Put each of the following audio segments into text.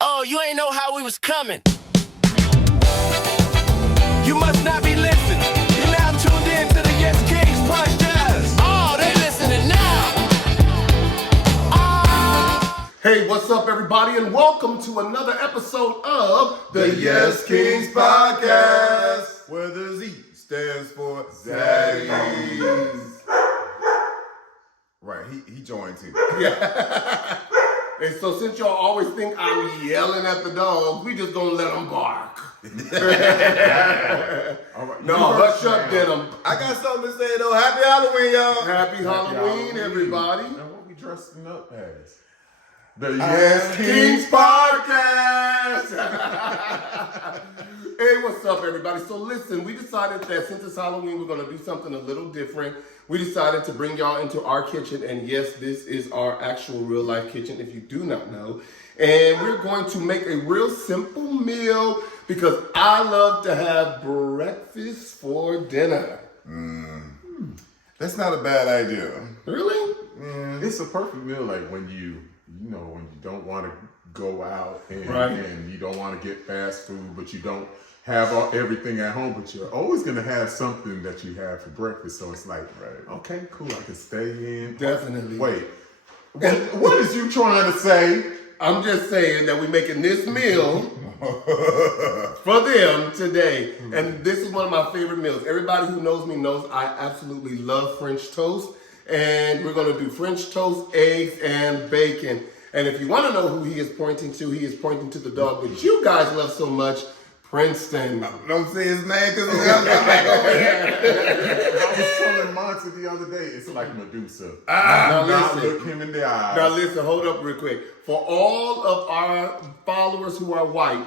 Oh, you ain't know how we was coming. You must not be listening. You're now tuned in to the YesKingz podcast. Oh, they listening now. Hey, what's up, everybody, and welcome to another episode of The YesKingz podcast, where the Z stands for Zaddies. Right, he joined too. Yeah. And so since y'all always think I'm yelling at the dogs, we just gonna let them bark. All right, No, hush up, Denim. I got something to say though. Happy Halloween, y'all. Happy Halloween, everybody. And what we dressing up as? The YesKingz podcast. Hey, what's up, everybody? So listen, we decided that since it's Halloween, we're gonna do something a little different. We decided to bring y'all into our kitchen, and yes, this is our actual real-life kitchen, if you do not know. And we're going to make a real simple meal because I love to have breakfast for dinner. That's not a bad idea. Really? It's a perfect meal, like when you don't want to go out and, Right. and you don't want to get fast food, but you don't have everything at home, but you're always going to have something that you have for breakfast. So it's like, okay, cool, I can stay in. Definitely. Wait, what is you trying to say? I'm just saying that we're making this meal for them today. And this is one of my favorite meals. Everybody who knows me knows I absolutely love French toast. And we're going to do French toast, eggs, and bacon. And if you want to know who he is pointing to the dog that you guys love so much, Princeton. Don't say his name because I'm back over here. I was telling Monty the other day, it's like Medusa. Now Not listen. look him in the eyes. Now listen, hold up real quick. For all of our followers who are white,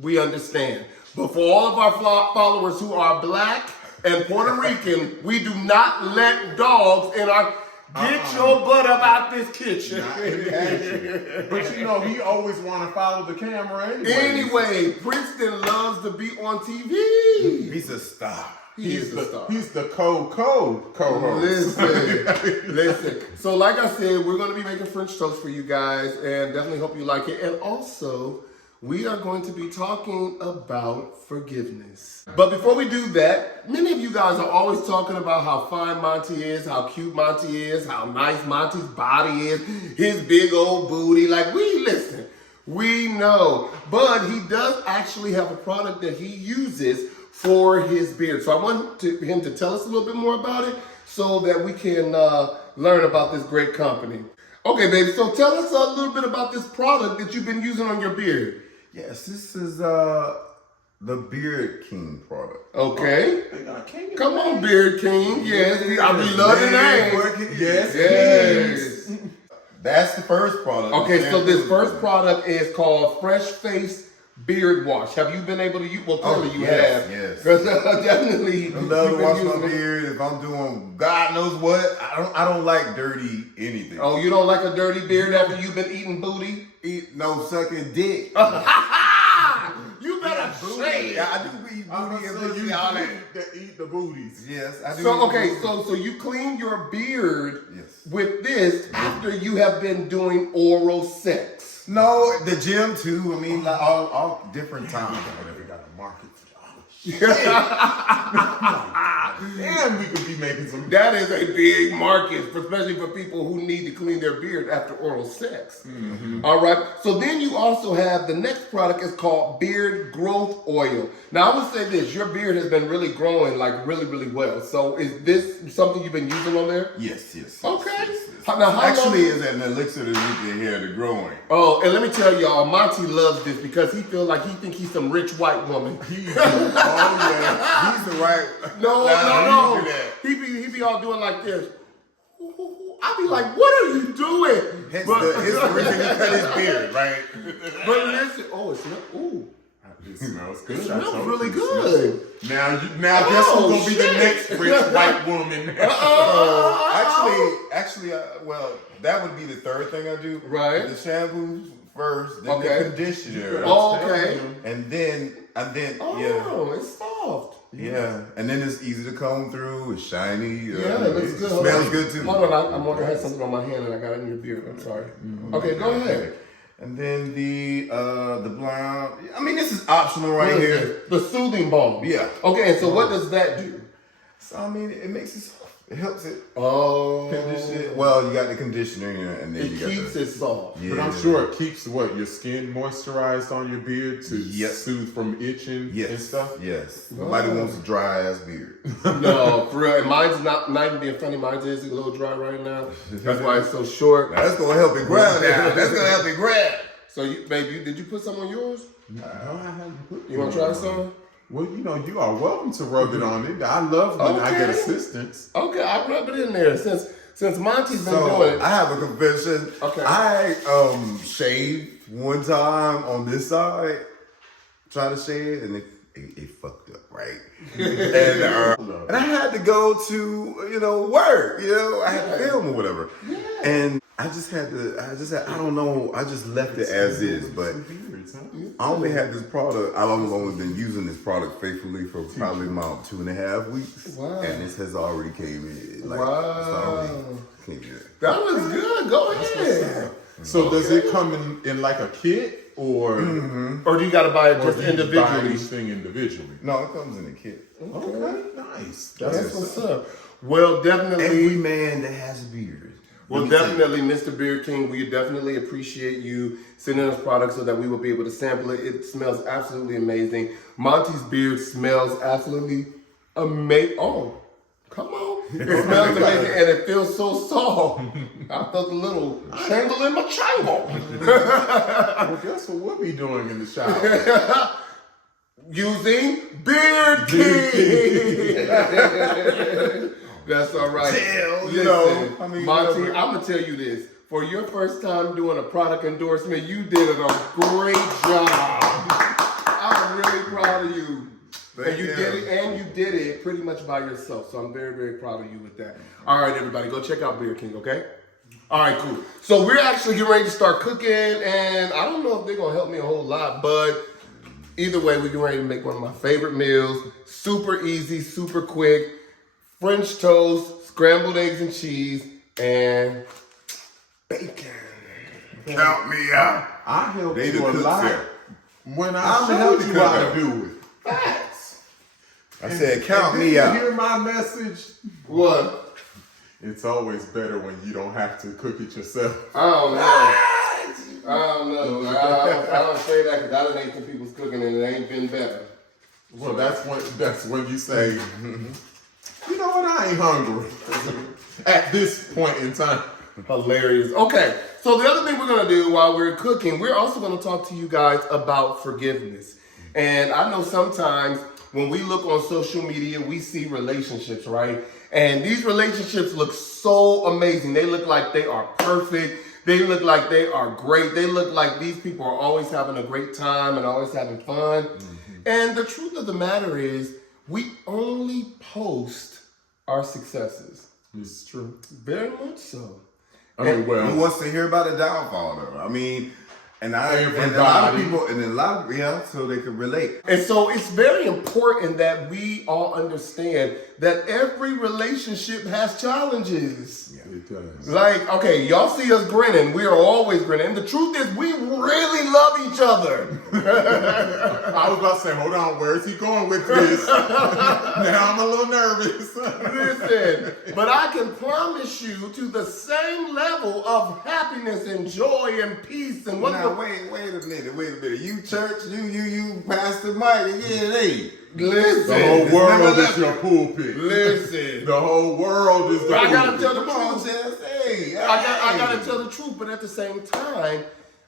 we understand. But for all of our followers who are black and Puerto Rican, we do not let dogs in our... Get your butt up out this kitchen. Not in the kitchen. But you know, he always want to follow the camera anyway. Anyway, Princeton loves to be on TV. He's a star. He's the star. He's the co-host. Listen. So like I said, we're going to be making French toast for you guys and definitely hope you like it. And also, we are going to be talking about forgiveness. But before we do that, many of you guys are always talking about how fine Monty is, how cute Monty is, how nice Monty's body is, his big old booty. Like, we know. But he does actually have a product that he uses for his beard. So I want him to tell us a little bit more about it so that we can learn about this great company. Okay, baby, so tell us a little bit about this product that you've been using on your beard. Yes, this is the Beard King product. Okay. They got a king in Come the on, name. Beard King. Yes, I love the name. Yes. That's the first product. Okay, so this first product is called Fresh Face Beard Wash. Have you been able to use? Well, clearly you have. Yes. Because definitely. I love to you've been wash my using it. beard. If I'm doing God knows what, I don't like dirty anything. Oh, you don't like a dirty beard after you've been eating booty? Eat no sucking dick. You better say it. Yeah, I do eat booty and pussy, all that. Eat the booties. Yes, I do. So eat okay, booty. so you clean your beard Yes. with this after you have been doing oral sex. No, the gym too. I mean, like, all different times. Whatever, got a market for Damn, we could be making some. That is a big market, especially for people who need to clean their beard after oral sex. All right. So then you also have the next product is called Beard Growth Oil. Now I would say this: your beard has been really growing, like really, really well. So is this something you've been using on there? Yes. Okay. Yes. Now, how Actually, long- it's an elixir to make your hair to growing. Oh, and let me tell y'all, Monty loves this because he feels like he think he's some rich white woman. Oh yeah, he's the right. No. He do that. He be all doing like this. I be like, what are you doing? Hence the reason he cut his beard, right? But listen, it smells. Ooh, It smells good. it I smells told really you, it good. smells- Now guess who's gonna be shit. the next rich white woman? Actually, well, that would be the third thing I do. Right. The shampoo first, then Okay. the conditioner, Oh, okay. and then Oh, it's soft. yeah, and then it's easy to comb through. It's shiny. Yeah, it looks good. Smells good too. Hold on, I had something on my hand and I got it in your beard. I'm sorry. Okay, go ahead. And then the blonde. I mean, this is optional right here. The soothing balm. Yeah. Okay, and so what does that do? So I mean, it makes it soft. It helps it Oh. condition it. Well, you got the conditioner, and then It you got keeps it soft. Yeah. But I'm sure it keeps your skin moisturized on your beard to Yep. soothe from itching and stuff. Yes. Nobody wants a dry ass beard. No, for real. And mine's not even being funny. Mine's is a little dry right now. That's why it's so short. Now, that's gonna help it grab now. That's gonna help it grab. So, baby, did you put some on yours? No, I haven't put You want to try some? Well, you are welcome to rub it on it. I love when I get Okay. assistance. Okay, I'll rub it in there since Monty's been doing So it. I have a confession. Okay. I shaved one time on this side, try to shave, and it fucked up, right? and I had to go to work. I had to film or whatever, and I just don't know. I just left it as is, but I only had this product. I've only been using this product faithfully for probably about 2.5 weeks. Wow. And this has already came in. Wow. It's already came in. That looks good. Go ahead. So does it come in like a kit or Or do you got to buy it or just do you buy individually? each thing individually? No, it comes in a kit. Okay, nice. That's what's up. Well, definitely. Every man that has a beard. Well, definitely, Mr. Beard King, we definitely appreciate you sending us products so that we will be able to sample it. It smells absolutely amazing. Monty's beard smells absolutely amazing. Oh, come on. It smells amazing and it feels so soft. I felt a little changle in my changle. Well, guess what we'll be doing in the shower? Using Beard King. That's all right. Listen, Monty, I'm going to tell you this. For your first time doing a product endorsement, you did a great job. I'm really proud of you. And you did it pretty much by yourself. So I'm very, very proud of you with that. All right, everybody, go check out Beard King, okay? All right, cool. So we're actually getting ready to start cooking, and I don't know if they're going to help me a whole lot, but either way, we're getting ready to make one of my favorite meals. Super easy, super quick. French toast, scrambled eggs and cheese, and bacon. Count me out. I helped They the you a cooks lot here. when I'm I the showed healthy you how cook. to do it. Facts. I said, count Did me you out. hear my message? What? It's always better when you don't have to cook it yourself. I don't know. I don't know. I don't say that because I done ate some people's cooking and it ain't been better. Well, that's when you say, you know what, I ain't hungry at this point in time. Hilarious. Okay, so the other thing we're gonna do while we're cooking, we're also gonna talk to you guys about forgiveness. And I know sometimes when we look on social media, we see relationships, right? And these relationships look so amazing. They look like they are perfect. They look like they are great. They look like these people are always having a great time and always having fun. And the truth of the matter is, we only post our successes. It's true. Very much so. I mean, Who well, wants to hear about a downfall though? I mean, and a lot of people, so they can relate. And so it's very important that we all understand that every relationship has challenges. it does. Like, okay, y'all see us grinning. We are always grinning. And the truth is, we really love each other. I was about to say, hold on, where is he going with this? Now I'm a little nervous. Listen, but I can promise you to the same level of happiness and joy and peace and Now wait a minute. You church, you Pastor Mike, hey. Listen. The whole world is your pulpit. Listen. The whole world is the I gotta pulpit. tell the Come on, truth. Jess, hey. I gotta tell the truth, but at the same time,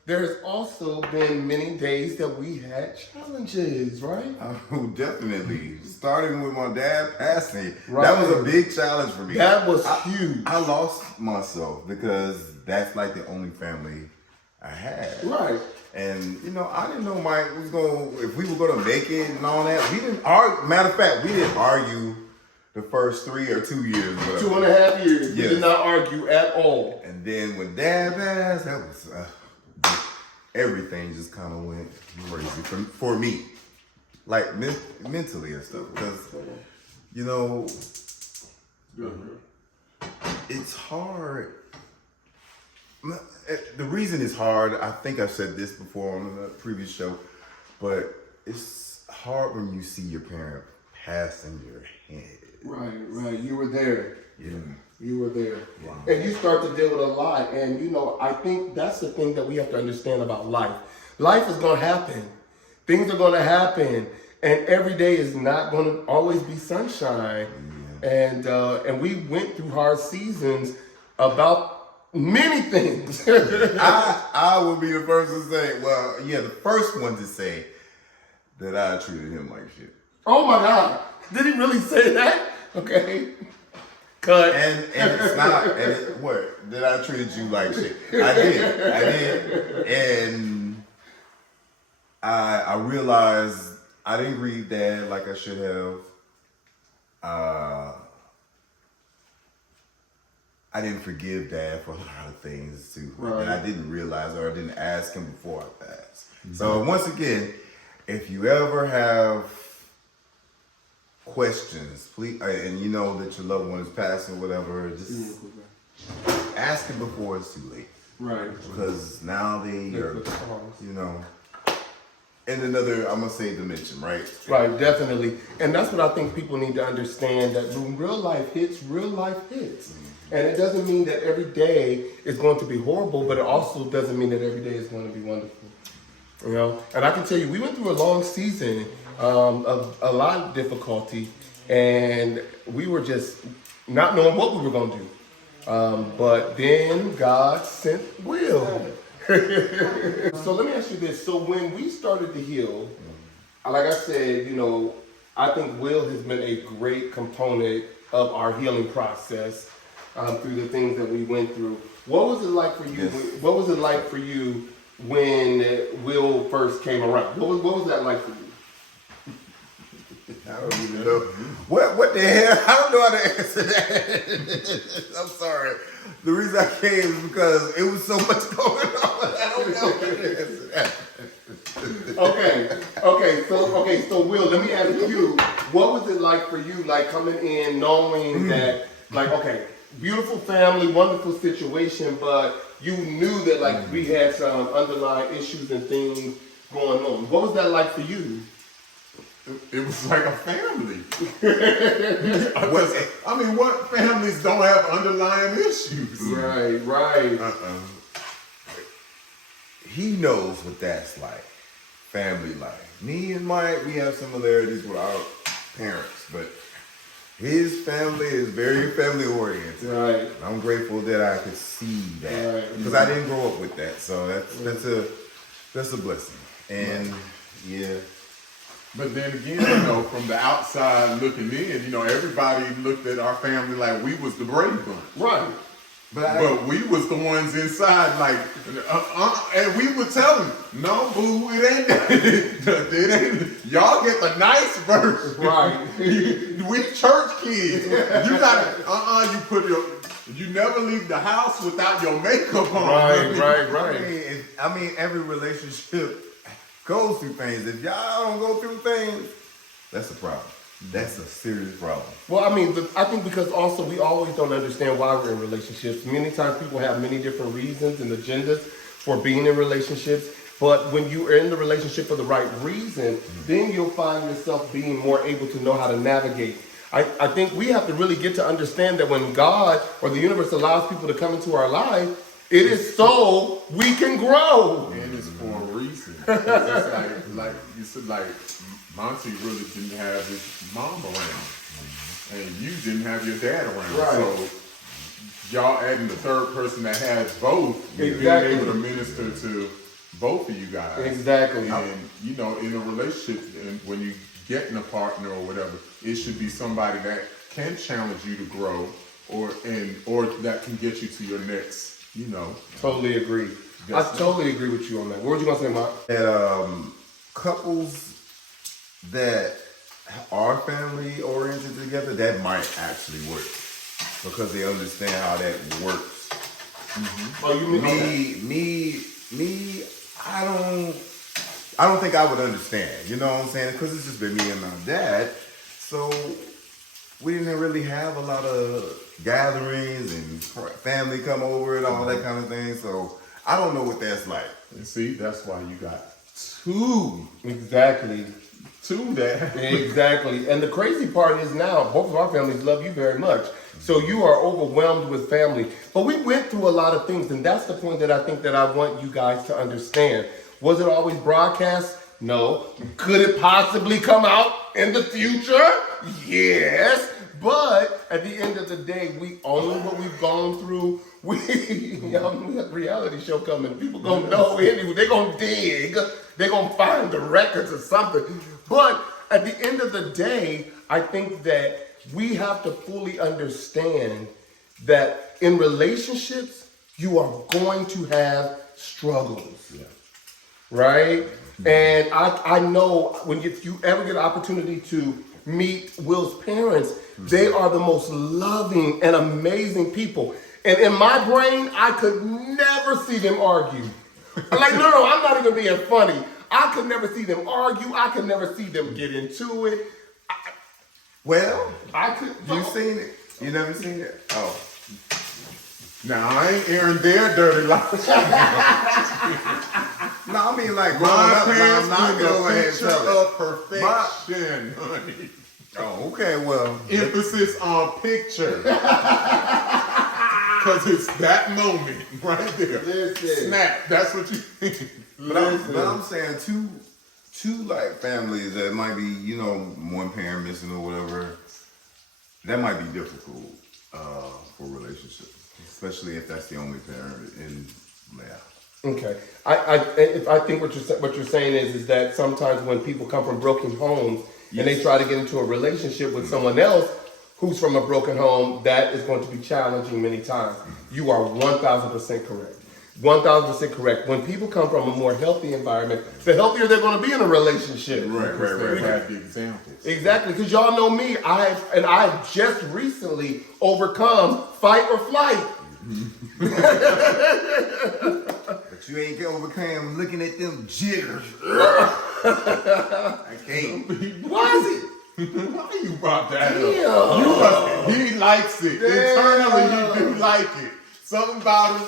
there's also been many days that we had challenges, right? Oh, definitely. Starting with my dad passing. Right. That was a big challenge for me. That was huge. I lost myself because that's like the only family I had. Right. And I didn't know Mike was if we were gonna make it and all that. We didn't argue. Matter of fact, we didn't argue the first 3 or 2 years. Whatever. 2.5 years. We Yes. did not argue at all. And then when Dad passed, that was everything just kind of went crazy for me, like mentally and stuff. Because it's hard The reason is hard. I think I've said this before on the previous show, but it's hard when you see your parent pass in your head. Right. You were there. Yeah. You were there. Wow. And you start to deal with a lot. And, you know, I think that's the thing that we have to understand about life. Life is going to happen. Things are going to happen. And every day is not going to always be sunshine. Yeah. And we went through hard seasons about many things. I will be the first to say, the first one to say that I treated him like shit. Oh my God. Did he really say that? Okay. Cut. And it's not, what? That I treated you like shit. I did. And I realized I didn't grieve Dad like I should have. I didn't forgive Dad for a lot of things too. Right. And I didn't realize or I didn't ask him before I passed. Mm-hmm. So once again, if you ever have questions, please, and you know that your loved one is passing or whatever, just ask him before it's too late. Right. Because now they are, you know, in another, I'm going to say dimension, right? Right, definitely. And that's what I think people need to understand, that when real life hits, real life hits. Mm-hmm. And it doesn't mean that every day is going to be horrible, but it also doesn't mean that every day is going to be wonderful. You know? And I can tell you, we went through a long season of a lot of difficulty, and we were just not knowing what we were going to do. But then God sent Will. So let me ask you this. So when we started to heal, like I said, you know, I think Will has been a great component of our healing process through the things that we went through. What was it like for you? Yes. What was it like for you when Will first came around? What was that like for you? I don't even know. What the hell? I don't know how to answer that. I'm sorry. The reason I came is because it was so much going on. I don't know how to answer that. Okay. So Will, let me ask you, what was it like for you, like coming in knowing that, like, okay, beautiful family, wonderful situation, but you knew that like we had some underlying issues and things going on. What was that like for you? It was like a family. I mean, what families don't have underlying issues? Right. He knows what that's like, family life. Me and Mike, we have similarities with our parents, but his family is very family oriented. Right. I'm grateful that I could see that because I didn't grow up with that, so that's a blessing. And yeah. But then again, you know, from the outside looking in, you know, everybody looked at our family like we was the brave one. Right. But we was the ones inside, like, and we would tell them, no, boo, it ain't that. It ain't. Y'all get the nice version. Right. We church kids. You gotta, you never leave the house without your makeup on. Right. I mean, every relationship goes through things. If y'all don't go through things, that's a problem. That's a serious problem. Well, I mean, I think because also we always don't understand why we're in relationships. Many times people have many different reasons and agendas for being in relationships. But when you are in the relationship for the right reason, then you'll find yourself being more able to know how to navigate. I think we have to really get to understand that when God or the universe allows people to come into our life, it is so we can grow. And it's for a reason. It's like you said, like Monty really didn't have his mom around, and you didn't have your dad around. Right. So y'all adding the third person that has both, being able to minister to both of you guys. Exactly. And you know, in a relationship, and when you get in a partner or whatever, it should be somebody that can challenge you to grow, or that can get you to your next. You know. Totally agree. I totally agree with you on that. What were you gonna say, Mark? That couples that are family oriented together, that might actually work because they understand how that works. Mm-hmm. Oh, you mean me? I don't think I would understand. You know what I'm saying? Because it's just been me and my dad. So we didn't really have a lot of gatherings and family come over and all that kind of thing. So I don't know what that's like. And see, that's why you got two Exactly. that. Exactly. And the crazy part is now, both of our families love you very much. So you are overwhelmed with family. But we went through a lot of things, and that's the point that I think that I want you guys to understand. Was it always broadcast? No. Could it possibly come out in the future? Yes. But at the end of the day, we own what we've gone through. We have a reality show coming. People gonna know anyway. They're gonna dig. They're gonna find the records or something. But at the end of the day, I think that we have to fully understand that in relationships, you are going to have struggles. Yeah. Right? And I know when if you ever get an opportunity to meet Will's parents, they are the most loving and amazing people. And in my brain, I could never see them argue. Like, no, I'm not even being funny. I could never see them argue. I could never see them get into it. Well, I could. you seen it? You never seen it? Oh. Now I ain't airing their dirty life. No, I mean like growing My up. Now, parents I'm not bring gonna go a ahead and picture tell it. of perfection, honey. Oh, okay, well. Emphasis on picture. Because it's that moment right there. Listen. Snap. That's what you think. But I'm saying two like families that might be, you know, one parent missing or whatever, that might be difficult for relationships, especially if that's the only parent in there. Okay, I think what you're saying is that sometimes when people come from broken homes and they try to get into a relationship with someone else who's from a broken home, that is going to be challenging many times. You are 1,000% correct. 1,000% correct. When people come from a more healthy environment, the healthier they're going to be in a relationship. Right. We have the examples. Exactly, because y'all know me. I've just recently overcome fight or flight. But you ain't overcome looking at them jiggers. I can't. Why is it? Why you brought that Damn. up? He likes it. Internally, you do like it. Something about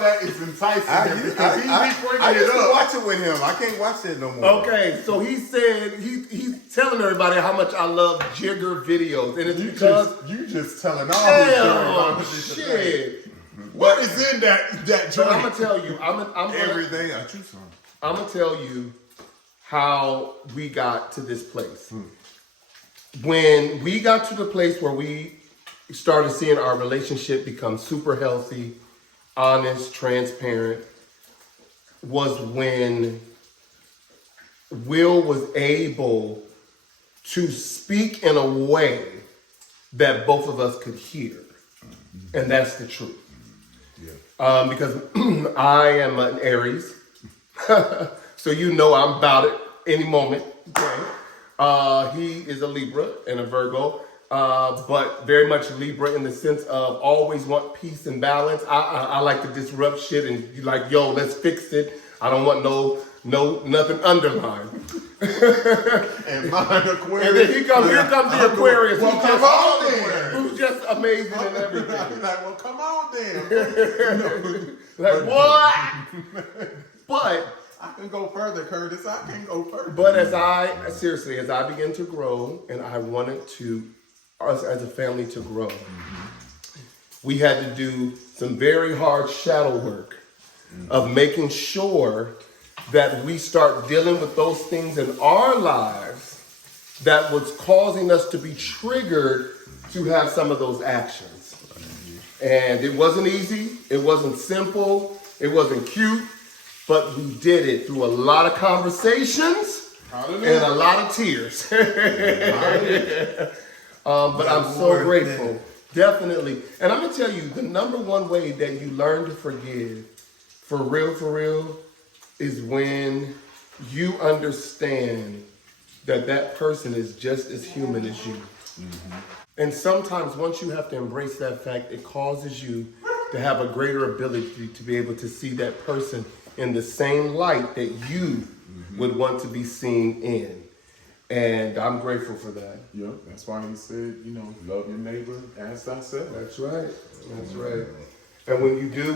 that is enticing him because he be bringing I it used to up. watch it with him. I can't watch it no more. Okay, so he said he's telling everybody how much I love jigger videos, and it's because You just telling all damn his dirty shit. What is in that But joint? I'm gonna tell you, Everything. I choose some. I'm gonna tell you how we got to this place. When we got to the place where we started seeing our relationship become super healthy, honest, transparent, was when Will was able to speak in a way that both of us could hear. And that's the truth. Because I am an Aries, so you know I'm about it any moment. Okay. He is a Libra and a Virgo, but very much Libra in the sense of always want peace and balance. I like to disrupt shit and be like, yo, let's fix it. I don't want nothing underlined. And mine Aquarius. And then here comes the Aquarius. Well, come on then. Who's just amazing and everything. Like, well, come on then. Like, what? But I can go further, Curtis. I can go further. But as I began to grow and I wanted us as a family to grow, we had to do some very hard shadow work of making sure that we start dealing with those things in our lives that was causing us to be triggered to have some of those actions. And it wasn't easy, it wasn't simple, it wasn't cute, but we did it through a lot of conversations and a lot of tears. But I'm so grateful, definitely. And I'm gonna tell you, the number one way that you learn to forgive, for real, is when you understand that person is just as human as you. And sometimes once you have to embrace that fact, it causes you to have a greater ability to be able to see that person in the same light that you would want to be seen in. And I'm grateful for that. Yeah, that's why he said, love your neighbor as thyself. That's right. That's right. And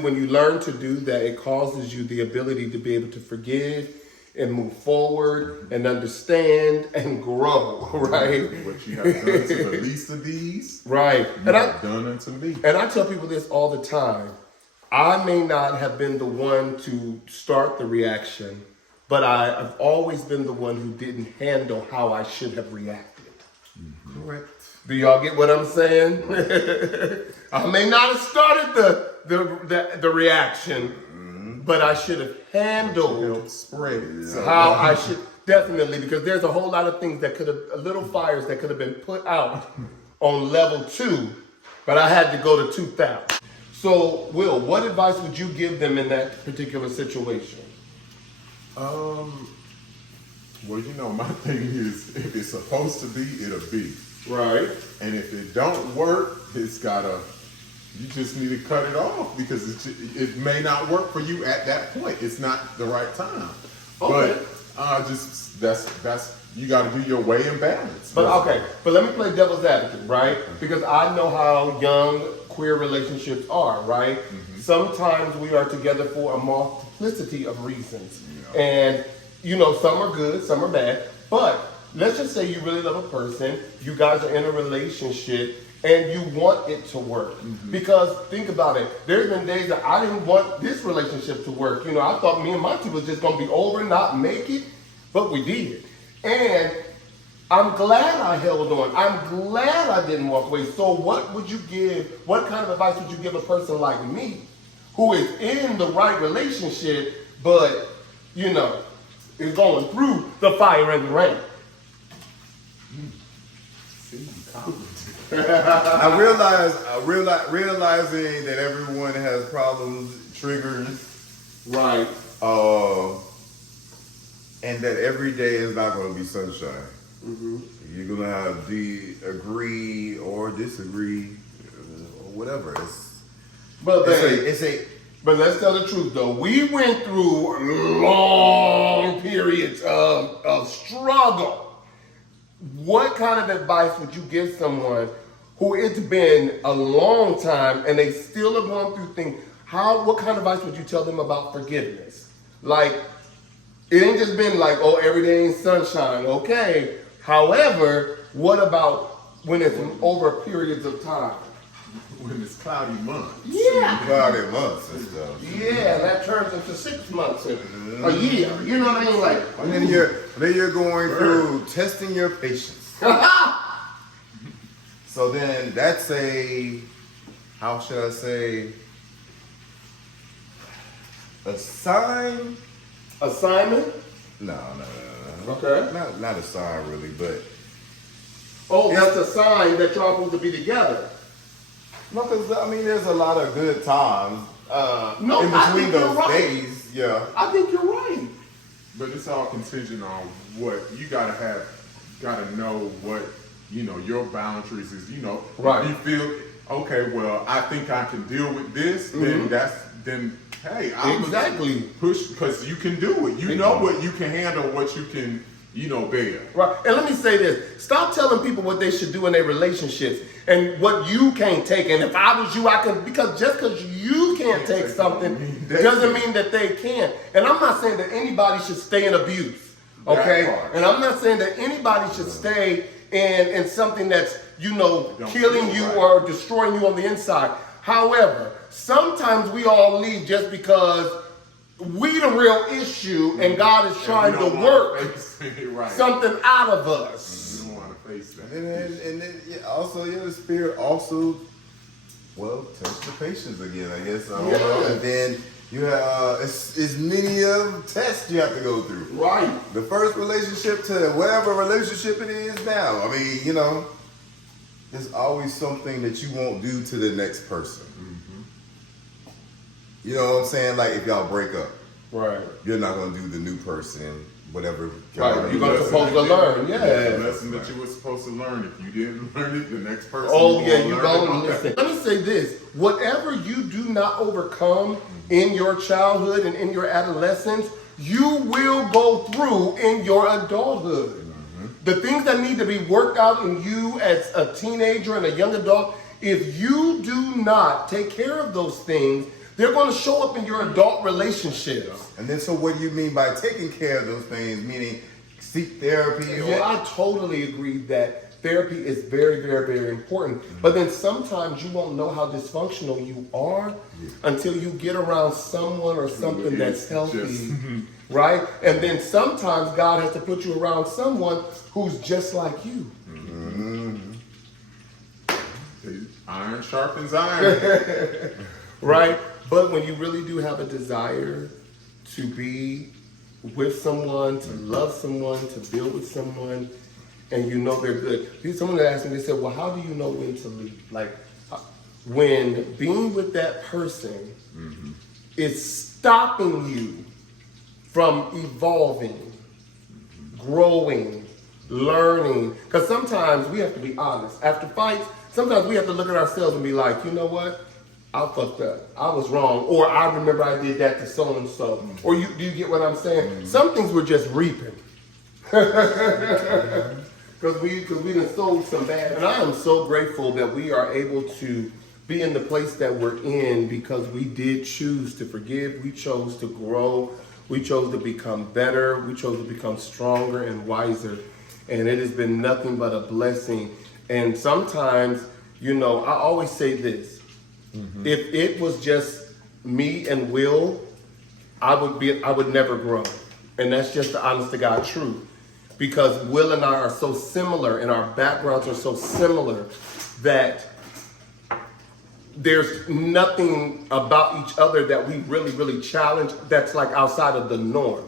when you learn to do that, it causes you the ability to be able to forgive and move forward and understand and grow, right? What you have done to the least of these, right? You have done unto me. And I tell people this all the time. I may not have been the one to start the reaction, but I've always been the one who didn't handle how I should have reacted. Correct. Do y'all get what I'm saying? I may not have started the reaction, but I should have handled how I should, definitely, because there's a whole lot of things that little fires that could have been put out on level 2, but I had to go to 2,000. So, Will, what advice would you give them in that particular situation? Well, my thing is, if it's supposed to be, it'll be. Right. And if it don't work, you just need to cut it off because it may not work for you at that point. It's not the right time. Okay. But you got to do your way and balance. But let me play devil's advocate, right? Because I know how young queer relationships are, right? Mm-hmm. Sometimes we are together for a multiplicity of reasons. Yeah. And, some are good, some are bad. But let's just say you really love a person, you guys are in a relationship, and you want it to work. Mm-hmm. Because think about it, there's been days that I didn't want this relationship to work. I thought me and Monty was just gonna be over, not make it, but we did. And I'm glad I held on. I'm glad I didn't walk away. So what kind of advice would you give a person like me who is in the right relationship, but, is going through the fire and the rain? Realizing that everyone has problems, triggers, right, and that every day is not going to be sunshine. Mm-hmm. You're going to have agree or disagree, or whatever. But let's tell the truth though. We went through long periods of struggle. What kind of advice would you give someone who it's been a long time and they still are going through things? What kind of advice would you tell them about forgiveness? Like, it ain't just been like, every day ain't sunshine, okay. However, what about when it's over periods of time? When it's cloudy months. Yeah. Cloudy months and stuff. Yeah, that turns into 6 months and a year. You know what I mean? Like, and then you're going through testing your patience. So then that's how should I say, assignment? No. Okay. Not a sign really, but. That's a sign that y'all supposed to be together. No, because there's a lot of good times in between those days. Yeah, I think you're right. But it's all contingent on what you gotta know what your boundaries is. Right. If you feel okay, well, I think I can deal with this. Mm-hmm. Then hey, I'm exactly push because you can do it. You know what you can handle, what you can. Bear. Right. And let me say this. Stop telling people what they should do in their relationships and what you can't take. And if I was you, I could, because just because you can't take something doesn't mean that they can't. And I'm not saying that anybody should stay in abuse. Okay? And I'm not saying that anybody should stay in something that's, killing you or destroying you on the inside. However, sometimes we all leave just because we the real issue and God is trying to work something out of us. You don't want to face that. And then also, the Spirit also, test the patience again, I guess. I don't know. And then you have, it's many of tests you have to go through. Right. The first relationship to whatever relationship it is now. There's always something that you won't do to the next person. You know what I'm saying? Like if y'all break up, right? You're not gonna do the new person, whatever. Right. You're supposed to learn. Yeah. The lesson that you were supposed to learn. If you didn't learn it, the next person. You're going to listen. Let me say this: whatever you do not overcome in your childhood and in your adolescence, you will go through in your adulthood. The things that need to be worked out in you as a teenager and a young adult, if you do not take care of those things, they're going to show up in your adult relationships. And then, so what do you mean by taking care of those things? Meaning seek therapy? Yeah, I totally agree that therapy is very, very, very important. But then sometimes you won't know how dysfunctional you are until you get around someone or something that's healthy, right? And then sometimes God has to put you around someone who's just like you. Iron sharpens iron. Right? But when you really do have a desire to be with someone, to love someone, to build with someone, and you know they're good. Someone asked me, they said, well, how do you know when to leave? Like, when being with that person is stopping you from evolving, growing, learning. Because sometimes we have to be honest. After fights, sometimes we have to look at ourselves and be like, you know what? I fucked up. I was wrong. Or I remember I did that to so-and-so. Or do you get what I'm saying? Some things we're just reaping. Because we done sold some bad. And I am so grateful that we are able to be in the place that we're in because we did choose to forgive. We chose to grow. We chose to become better. We chose to become stronger and wiser. And it has been nothing but a blessing. And sometimes, you know, I always say this. If it was just me and Will, I would never grow. And that's just the honest to God truth. Because Will and I are so similar and our backgrounds are so similar that there's nothing about each other that we really, really challenge that's like outside of the norm.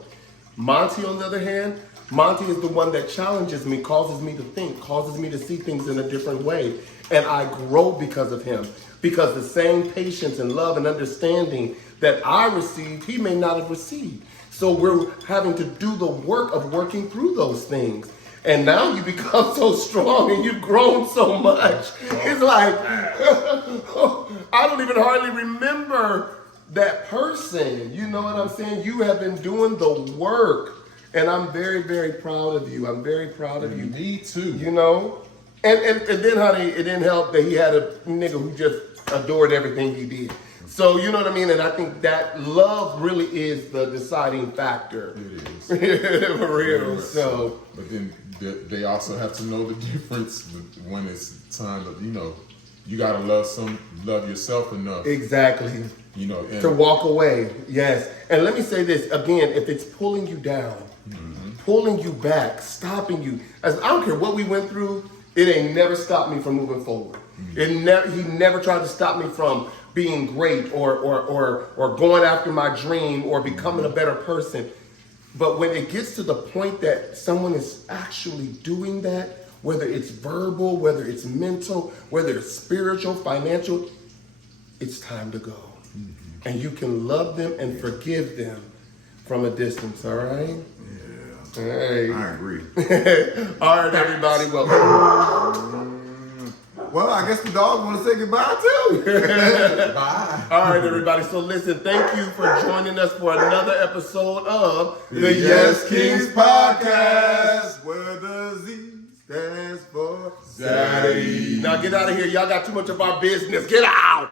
Monty, on the other hand, Monty is the one that challenges me, causes me to think, causes me to see things in a different way. And I grow because of him. Because the same patience and love and understanding that I received, he may not have received. So we're having to do the work of working through those things. And now you become so strong and you've grown so much. It's like, I don't even hardly remember that person. You know what I'm saying? You have been doing the work. And I'm very, very proud of you. I'm very proud of you. Me too. You know? And then, honey, it didn't help that he had a nigga who just adored everything he did. So, you know what I mean? And I think that love really is the deciding factor. It is. For real. So. But then they also have to know the difference when it's time to, you know, you gotta love yourself enough. Exactly. You know, to walk away. Yes. And let me say this again, if it's pulling you down, pulling you back, stopping you, I don't care what we went through, it ain't never stopped me from moving forward. He never tried to stop me from being great or going after my dream or becoming a better person. But when it gets to the point that someone is actually doing that, whether it's verbal, whether it's mental, whether it's spiritual, financial, it's time to go. And you can love them and forgive them from a distance, all right? Yeah. All right. I agree. All right, everybody, welcome. Well, I guess the dogs want to say goodbye too. Bye. All right, everybody. So listen, thank you for joining us for another episode of The YesKingz Podcast, where the Z stands for Zaddy. Now get out of here. Y'all got too much of our business. Get out.